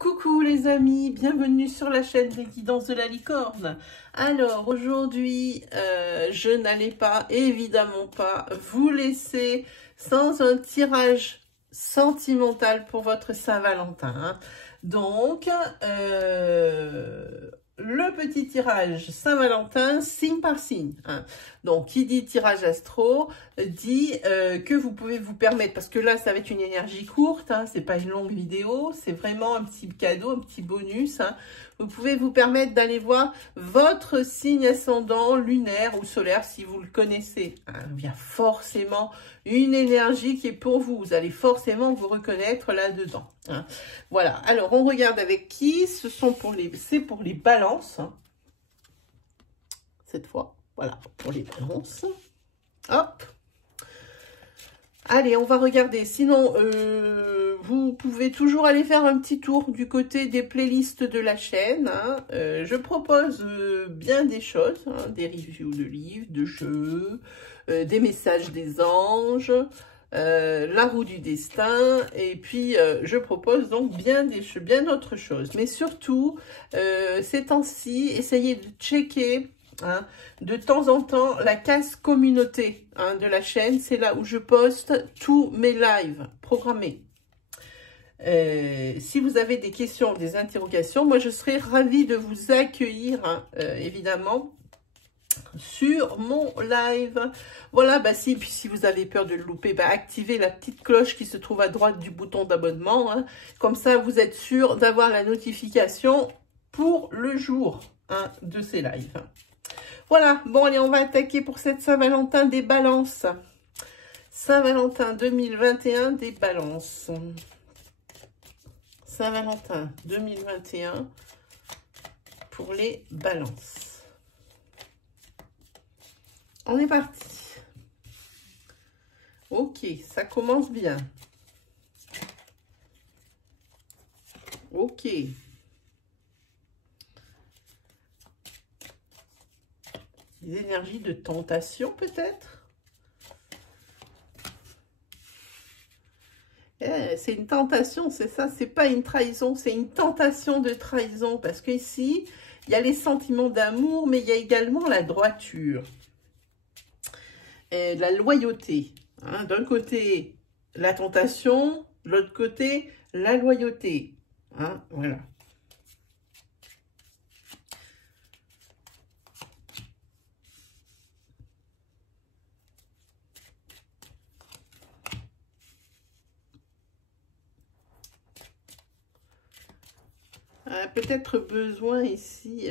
Coucou les amis, bienvenue sur la chaîne des guidances de la licorne. Alors aujourd'hui, je n'allais pas, évidemment pas, vous laisser sans un tirage sentimental pour votre Saint-Valentin. Hein. Donc, le petit tirage Saint-Valentin, signe par signe. Hein. Donc, qui dit tirage astro, dit que vous pouvez vous permettre, parce que là, ça va être une énergie courte, hein, c'est pas une longue vidéo, c'est vraiment un petit cadeau, un petit bonus. Hein. Vous pouvez vous permettre d'aller voir votre signe ascendant, lunaire ou solaire, si vous le connaissez. Hein. Il y a forcément une énergie qui est pour vous. Vous allez forcément vous reconnaître là-dedans. Hein. Voilà. Alors, on regarde avec qui. C'est pour les balances. Hein. Cette fois. Voilà, pour les balances. Hop. Allez, on va regarder. Sinon, vous pouvez toujours aller faire un petit tour du côté des playlists de la chaîne. Hein. Je propose bien des choses, hein, des reviews de livres, de jeux, des messages des anges, la roue du destin. Et puis, je propose donc bien d'autres choses. Mais surtout, ces temps-ci, essayez de checker. Hein, de temps en temps, la case communauté de la chaîne, c'est là où je poste tous mes lives programmés. Si vous avez des questions, des interrogations, moi je serai ravie de vous accueillir, hein, évidemment, sur mon live. Voilà, bah si vous avez peur de le louper, bah activez la petite cloche qui se trouve à droite du bouton d'abonnement. Hein, comme ça, vous êtes sûr d'avoir la notification pour le jour de ces lives. Voilà, bon allez, on va attaquer pour cette Saint-Valentin des balances. Saint-Valentin 2021 des balances. Saint-Valentin 2021 pour les balances. On est parti. Ok, ça commence bien. Ok. Des énergies de tentation peut-être. C'est une tentation, c'est ça, c'est pas une trahison, c'est une tentation de trahison. Parce qu'ici, il y a les sentiments d'amour, mais il y a également la droiture. Et la loyauté. Hein. D'un côté, la tentation, de l'autre côté, la loyauté. Hein. Voilà. Peut-être besoin ici,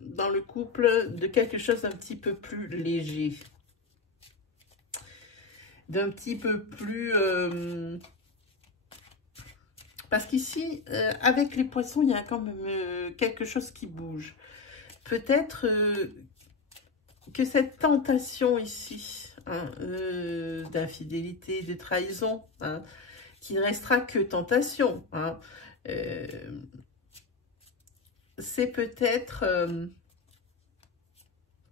dans le couple, de quelque chose d'un petit peu plus léger. D'un petit peu plus... parce qu'ici, avec les poissons, il y a quand même quelque chose qui bouge. Peut-être que cette tentation ici, hein, d'infidélité, de trahison, hein, qui ne restera que tentation, hein, c'est peut-être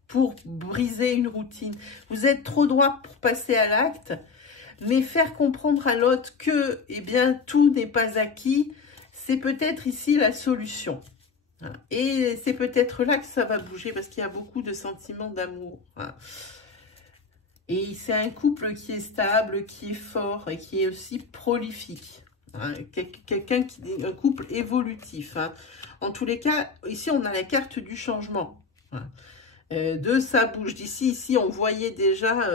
pour briser une routine. Vous êtes trop droit pour passer à l'acte, mais faire comprendre à l'autre que, eh bien, tout n'est pas acquis, c'est peut-être ici la solution. Et c'est peut-être là que ça va bouger, parce qu'il y a beaucoup de sentiments d'amour. Et c'est un couple qui est stable, qui est fort et qui est aussi prolifique. Quelqu'un qui est un couple évolutif. En tous les cas, ici on a la carte du changement. De ça bouge. Ici on voyait déjà.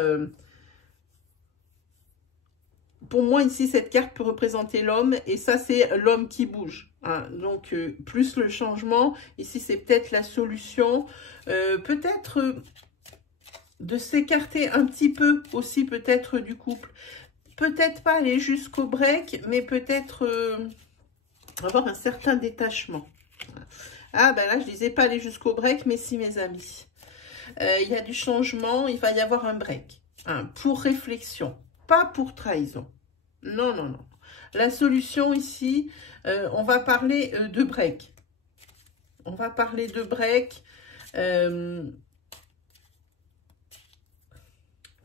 Pour moi ici cette carte peut représenter l'homme et ça c'est l'homme qui bouge. Donc plus le changement. Ici c'est peut-être la solution. Peut-être de s'écarter un petit peu aussi peut-être du couple. Peut-être pas aller jusqu'au break, mais peut-être avoir un certain détachement. Ah, ben là, je disais pas aller jusqu'au break, mais si, mes amis. Il y a du changement, il va y avoir un break. Pour réflexion, pas pour trahison. Non, non, non. La solution ici, on va parler de break. On va parler de break.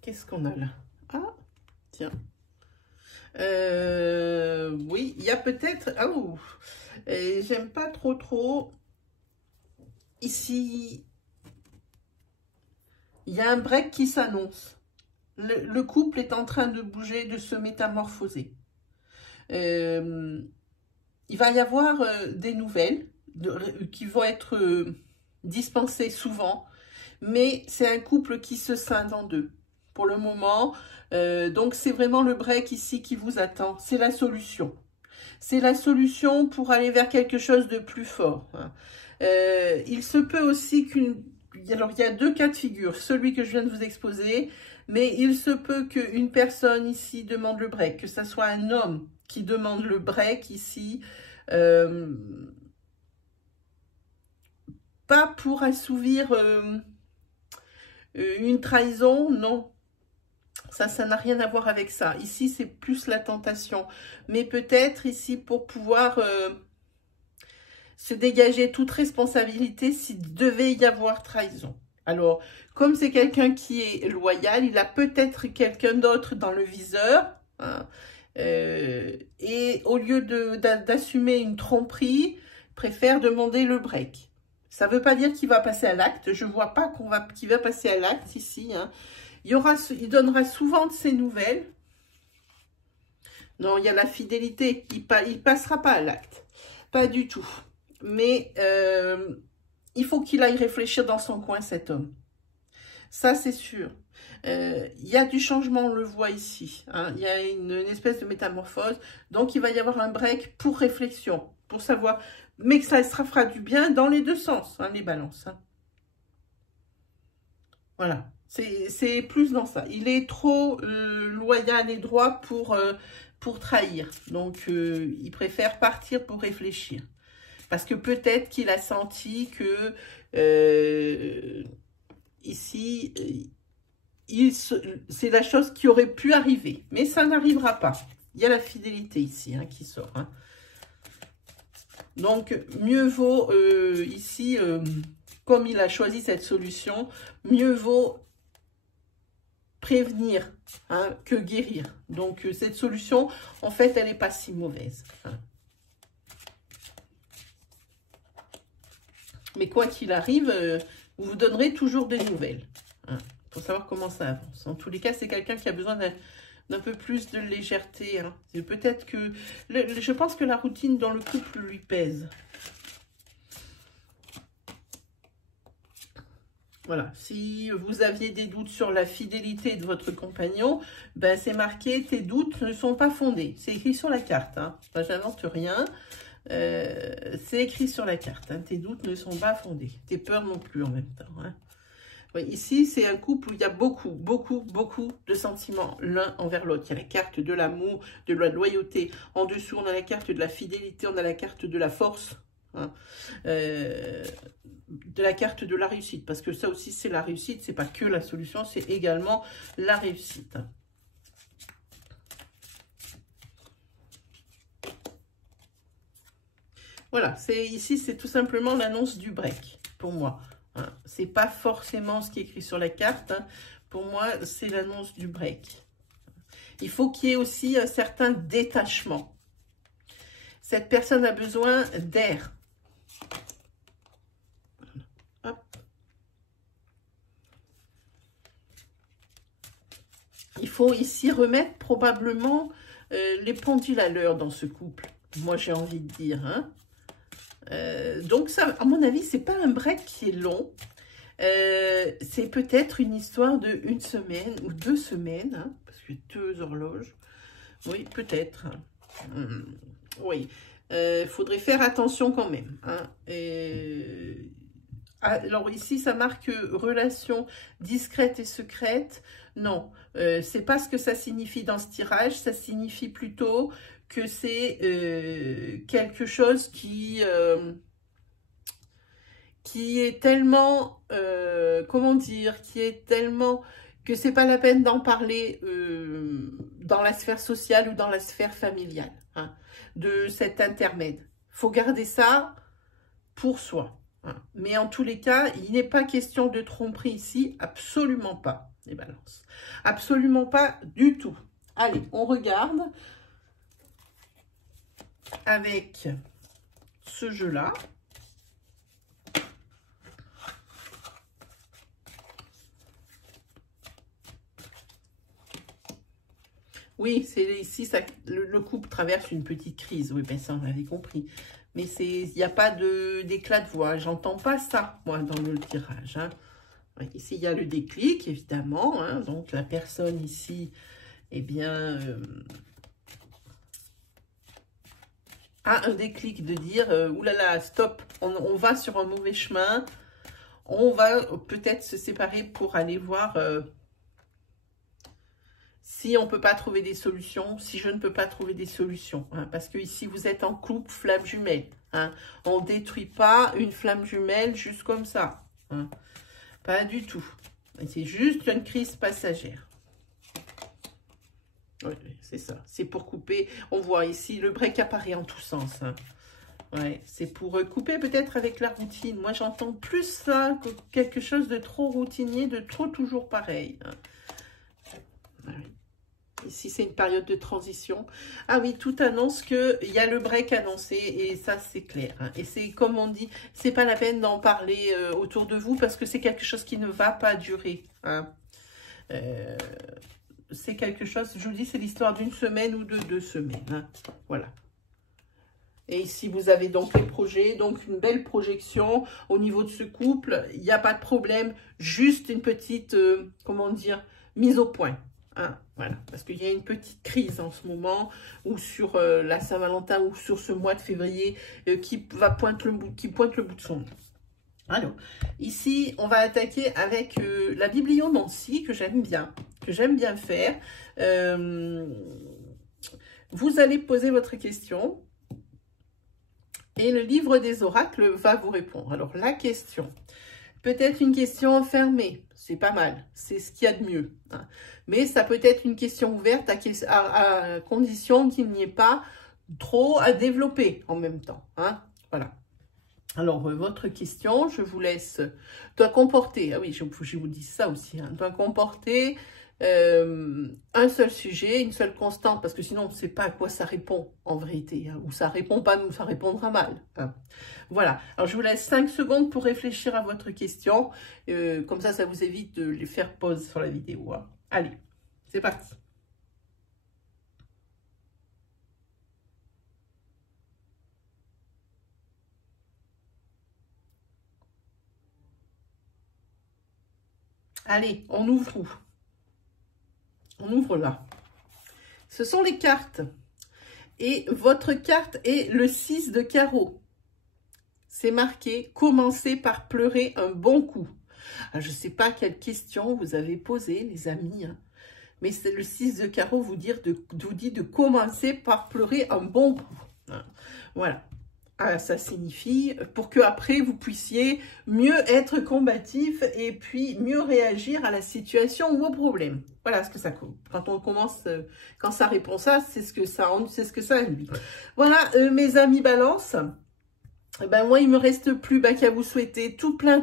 Qu'est-ce qu'on a là? Ah, tiens. Oui, il y a peut-être... Oh, j'aime pas trop. Ici, il y a un break qui s'annonce. Le couple est en train de bouger, de se métamorphoser. Il va y avoir des nouvelles qui vont être dispensées souvent, mais c'est un couple qui se scinde en deux pour le moment. Donc c'est vraiment le break ici qui vous attend, c'est la solution. C'est la solution pour aller vers quelque chose de plus fort. Il se peut aussi qu'une... Alors, il y a deux cas de figure, celui que je viens de vous exposer, mais il se peut qu'une personne ici demande le break, que ce soit un homme qui demande le break ici, pas pour assouvir une trahison, non. Ça n'a rien à voir avec ça. Ici, c'est plus la tentation. Mais peut-être ici pour pouvoir se dégager toute responsabilité s'il devait y avoir trahison. Alors, comme c'est quelqu'un qui est loyal, il a peut-être quelqu'un d'autre dans le viseur. Hein, et au lieu d'assumer une tromperie, préfère demander le break. Ça ne veut pas dire qu'il va passer à l'acte. Je ne vois pas qu'il va passer à l'acte ici. Hein. Il donnera souvent de ses nouvelles. Non, il y a la fidélité. Il ne passera pas à l'acte. Pas du tout. Mais il faut qu'il aille réfléchir dans son coin, cet homme. Ça, c'est sûr. Il y a du changement, on le voit ici. Hein. Il y a une espèce de métamorphose. Donc, il va y avoir un break pour réflexion, pour savoir. Mais que ça fera du bien dans les deux sens, hein, les balances. Hein. Voilà. C'est plus dans ça. Il est trop loyal et droit pour trahir. Donc, il préfère partir pour réfléchir. Parce que peut-être qu'il a senti que ici, c'est la chose qui aurait pu arriver. Mais ça n'arrivera pas. Il y a la fidélité ici hein, qui sort. Hein. Donc, mieux vaut ici, comme il a choisi cette solution, mieux vaut prévenir hein, que guérir. Donc, cette solution, en fait, elle n'est pas si mauvaise. Hein. Mais quoi qu'il arrive, vous vous donnerez toujours des nouvelles. Hein, pour savoir comment ça avance. En tous les cas, c'est quelqu'un qui a besoin d'un peu plus de légèreté. Hein. Peut-être que... je pense que la routine dans le couple lui pèse. Voilà, si vous aviez des doutes sur la fidélité de votre compagnon, ben c'est marqué, tes doutes ne sont pas fondés. C'est écrit sur la carte, hein. Enfin, j'invente rien. C'est écrit sur la carte, hein. Tes doutes ne sont pas fondés. Tes peurs non plus en même temps. Hein. Oui, ici, c'est un couple où il y a beaucoup de sentiments l'un envers l'autre. Il y a la carte de l'amour, de la loyauté. En dessous, on a la carte de la fidélité, on a la carte de la force. Hein. De la carte de la réussite, parce que ça aussi c'est la réussite, c'est pas que la solution, c'est également la réussite. Voilà, ici c'est tout simplement l'annonce du break pour moi. Hein. C'est pas forcément ce qui est écrit sur la carte. Hein. Pour moi, c'est l'annonce du break. Il faut qu'il y ait aussi un certain détachement. Cette personne a besoin d'air. Il faut ici remettre probablement les pendules à l'heure dans ce couple. Moi, j'ai envie de dire. Hein. Donc, ça, à mon avis, c'est pas un break qui est long. C'est peut-être une histoire de 1 semaine ou 2 semaines. Hein, parce que 2 horloges. Oui, peut-être. Oui. Faudrait faire attention quand même. Hein. Alors ici, ça marque relation discrète et secrète. Non, c'est pas ce que ça signifie dans ce tirage. Ça signifie plutôt que c'est quelque chose qui est tellement, comment dire, qui est tellement que c'est pas la peine d'en parler dans la sphère sociale ou dans la sphère familiale, hein, de cet intermède. Faut garder ça pour soi. Mais en tous les cas, il n'est pas question de tromperie ici, absolument pas, les balances. Absolument pas du tout. Allez, on regarde avec ce jeu-là. Oui, c'est ici, ça, le couple traverse une petite crise. Oui, ben ça, on l'avait compris. Mais il n'y a pas d'éclat de voix. J'entends pas ça, moi, dans le tirage. Hein. Ouais, ici, il y a le déclic, évidemment. Hein. Donc, la personne ici, eh bien, a un déclic de dire, oulala, stop, on va sur un mauvais chemin. On va peut-être se séparer pour aller voir... si on ne peut pas trouver des solutions, si je ne peux pas trouver des solutions. Hein, parce que ici, vous êtes en couple flamme jumelle. Hein, on ne détruit pas une flamme jumelle juste comme ça. Hein, pas du tout. C'est juste une crise passagère. Oui, c'est ça. C'est pour couper. On voit ici, le break apparaît en tous sens. Hein. Ouais, c'est pour couper peut-être avec la routine. Moi, j'entends plus ça que quelque chose de trop routinier, de trop toujours pareil. Hein. Ouais. Ici, c'est une période de transition. Ah oui, tout annonce qu'il y a le break annoncé et ça, c'est clair. Hein. Et c'est comme on dit, c'est pas la peine d'en parler autour de vous parce que c'est quelque chose qui ne va pas durer. Hein. C'est quelque chose, je vous dis, c'est l'histoire d'une semaine ou de 2 semaines. Hein. Voilà. Et ici, vous avez donc les projets, donc une belle projection au niveau de ce couple. Il n'y a pas de problème, juste une petite, comment dire, mise au point. Hein, voilà, parce qu'il y a une petite crise en ce moment, ou sur la Saint-Valentin, ou sur ce mois de février, qui pointe le bout de son nez. Alors, ici, on va attaquer avec la bibliomancie, que j'aime bien faire. Vous allez poser votre question, et le livre des oracles va vous répondre. Alors, la question, peut-être une question enfermée, c'est pas mal, c'est ce qu'il y a de mieux. Hein. Mais ça peut être une question ouverte à condition qu'il n'y ait pas trop à développer en même temps. Hein. Voilà. Alors, votre question, je vous laisse, doit comporter, ah oui, je vous dis ça aussi, hein, doit comporter un seul sujet, une seule constante, parce que sinon, on ne sait pas à quoi ça répond en vérité, hein, ou ça répond pas, nous, ça répondra mal. Hein. Voilà, alors je vous laisse 5 secondes pour réfléchir à votre question, comme ça vous évite de les faire pause sur la vidéo. Hein. Allez, c'est parti. Allez, on ouvre où? On ouvre là. Ce sont les cartes. Et votre carte est le 6 de carreau. C'est marqué « Commencez par pleurer un bon coup ». Je ne sais pas quelle question vous avez posée, les amis. Hein, mais c'est le 6 de carreau vous dit de commencer par pleurer un bon coup. Hein, voilà. Ah, ça signifie pour que après vous puissiez mieux être combatif et puis mieux réagir à la situation ou au problème. Voilà ce que ça quand on commence, quand ça répond ça, c'est ce que ça induit. Voilà, mes amis Balance. Ben moi, il me reste plus qu'à vous souhaiter tout plein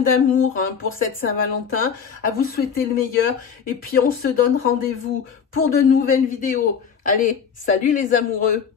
d'amour hein, pour cette Saint-Valentin, à vous souhaiter le meilleur. Et puis, on se donne rendez-vous pour de nouvelles vidéos. Allez, salut les amoureux!